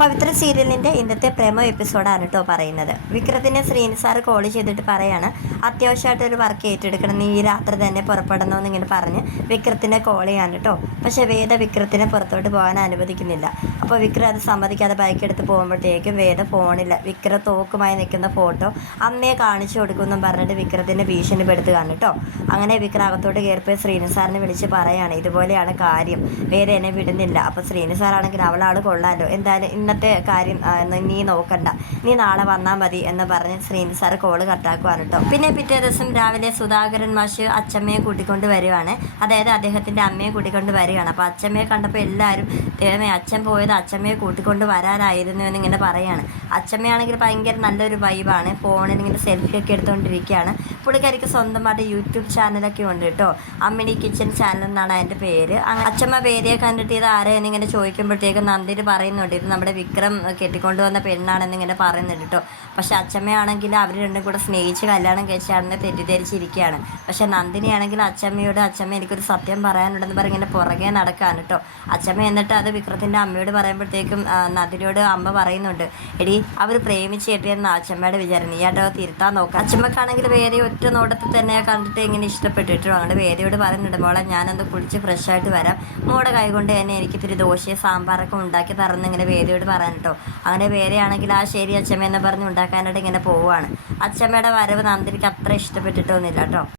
പവിത്ര സീരിയലിൻ്റെ ഇന്നത്തെ പ്രേമോ എപ്പിസോഡാണ് കേട്ടോ പറയുന്നത്. വിക്രത്തിനെ ശ്രീനി സാറ് കോൾ ചെയ്തിട്ട് പറയാണ്, അത്യാവശ്യമായിട്ടൊരു വർക്ക് ഏറ്റെടുക്കണം, നീ ഈ രാത്രി തന്നെ പുറപ്പെടണമെന്ന് ഇങ്ങനെ പറഞ്ഞ് വിക്രത്തിനെ കോൾ ചെയ്യാൻ കേട്ടോ. പക്ഷേ വേദ വിക്രത്തിനെ പുറത്തോട്ട് പോകാൻ അനുവദിക്കുന്നില്ല. അപ്പോൾ വിക്രം അത് സമ്മതിക്കാതെ ബൈക്ക് എടുത്ത് പോകുമ്പോഴത്തേക്കും വേദ ഫോണില്ല. വിക്രം തോക്കുമായി നിൽക്കുന്ന ഫോട്ടോ അമ്മയെ കാണിച്ചു കൊടുക്കുമെന്നും പറഞ്ഞിട്ട് വിക്രത്തിൻ്റെ ഭീഷണിപ്പെടുത്തുകയാണ് കേട്ടോ. അങ്ങനെ വിക്രം അകത്തോട്ട് കയറിപ്പോയി ശ്രീനി സാറിനെ വിളിച്ച് പറയാണ്, ഇതുപോലെയാണ് കാര്യം, വേദ എന്നെ വിടുന്നില്ല. അപ്പോൾ ശ്രീനി സാറാണെങ്കിൽ അവളാൾ കൊള്ളാമല്ലോ, എന്തായാലും ഇന്നത്തെ കാര്യം നീ നോക്കണ്ട, നീ നാളെ വന്നാൽ മതി എന്ന് പറഞ്ഞ് ശ്രീനി സാർ കോള് കട്ടാക്കുവാണ് കേട്ടോ. പിന്നെ പിറ്റേ ദിവസം രാവിലെ സുധാകരൻ മാഷ് അച്ചമ്മയെ കൂട്ടിക്കൊണ്ട് വരുവാണ്, അതായത് അദ്ദേഹത്തിൻ്റെ അമ്മയെ കൂട്ടിക്കൊണ്ട് വരികയാണ്. അപ്പോൾ അച്ചമ്മയെ കണ്ടപ്പോൾ എല്ലാവരും ദൈവമേ അച്ഛൻ പോയത് അച്ചമ്മയെ കൂട്ടിക്കൊണ്ട് വരാനായിരുന്നു എന്നിങ്ങനെ പറയാണ്. അച്ചമ്മയാണെങ്കിൽ ഭയങ്കര നല്ലൊരു വൈബാണ്, ഫോണിൽ ഇങ്ങനെ സെൽഫിയൊക്കെ എടുത്തുകൊണ്ടിരിക്കുകയാണ്. പുള്ളിക്കാരിക്ക് സ്വന്തമായിട്ട് യൂട്യൂബ് ചാനലൊക്കെ ഉണ്ട് കേട്ടോ, അമ്മിണി കിച്ചൻ ചാനൽ എന്നാണ് അതിൻ്റെ പേര്. അച്ചമ്മ പേരിയെ കണ്ടിട്ട് ഇത് ആരെയെന്നിങ്ങനെ ചോദിക്കുമ്പോഴത്തേക്കും നന്ദിനി പറയുന്നുണ്ട്, ഇത് നമ്മുടെ വിക്രം കെട്ടിക്കൊണ്ടുവന്ന പെണ്ണാണെന്നിങ്ങനെ പറയുന്നുണ്ട് കേട്ടോ. പക്ഷെ അച്ചമ്മയാണെങ്കിൽ അവർ രണ്ടും കൂടെ സ്നേഹിച്ച് കല്യാണം കഴിച്ചാണെന്ന് തെറ്റിദ്ധരിച്ചിരിക്കുകയാണ്. പക്ഷെ നന്ദിനിയാണെങ്കിൽ അച്ചമ്മയോട്, അച്ചമ്മ എനിക്കൊരു സത്യം പറയാനുണ്ടെന്ന് പറഞ്ഞ് ഇങ്ങനെ പുറകെ നടക്കുകയാണ് കേട്ടോ. അച്ചമ്മ എന്നിട്ട് അത് വിക്രത്തിൻ്റെ അമ്മയോട് പറയുമ്പോഴത്തേക്കും നന്ദിനിയോട് അമ്മ പറയുന്നുണ്ട്, എടി അവർ പ്രേമിച്ച് കെട്ടിയെന്ന് അച്ചമ്മയുടെ വിചാരം, നീ ആട്ടോ തിരുത്താൻ നോക്കുക. അച്ചമ്മക്കാണെങ്കിൽ വേറെ ഒറ്റ നോട്ടത്തിൽ തന്നെ കണ്ടിട്ട് ഇങ്ങനെ ഇഷ്ടപ്പെട്ടിട്ടോ. അങ്ങനെ വേദയോട് പറയുന്നുണ്ട്, മോളെ ഞാനൊന്ന് കുളിച്ച് ഫ്രഷായിട്ട് വരാം, മോടെ കൈകൊണ്ട് തന്നെ എനിക്ക് ഇത്തിരി ദോശയും സാമ്പാറൊക്കെ ഉണ്ടാക്കി തറന്ന് ഇങ്ങനെ വേദയോട് പറയാൻ കേട്ടോ. അങ്ങനെ വേദയാണെങ്കിൽ ആ ശരി അച്ചമ്മ എന്ന് പറഞ്ഞ് ഉണ്ടാക്കാനായിട്ട് ഇങ്ങനെ പോവുകയാണ്. അച്ചമ്മയുടെ വരവ് നന്ദിനിക്ക് അത്ര ഇഷ്ടപ്പെട്ടിട്ടൊന്നുമില്ല കേട്ടോ.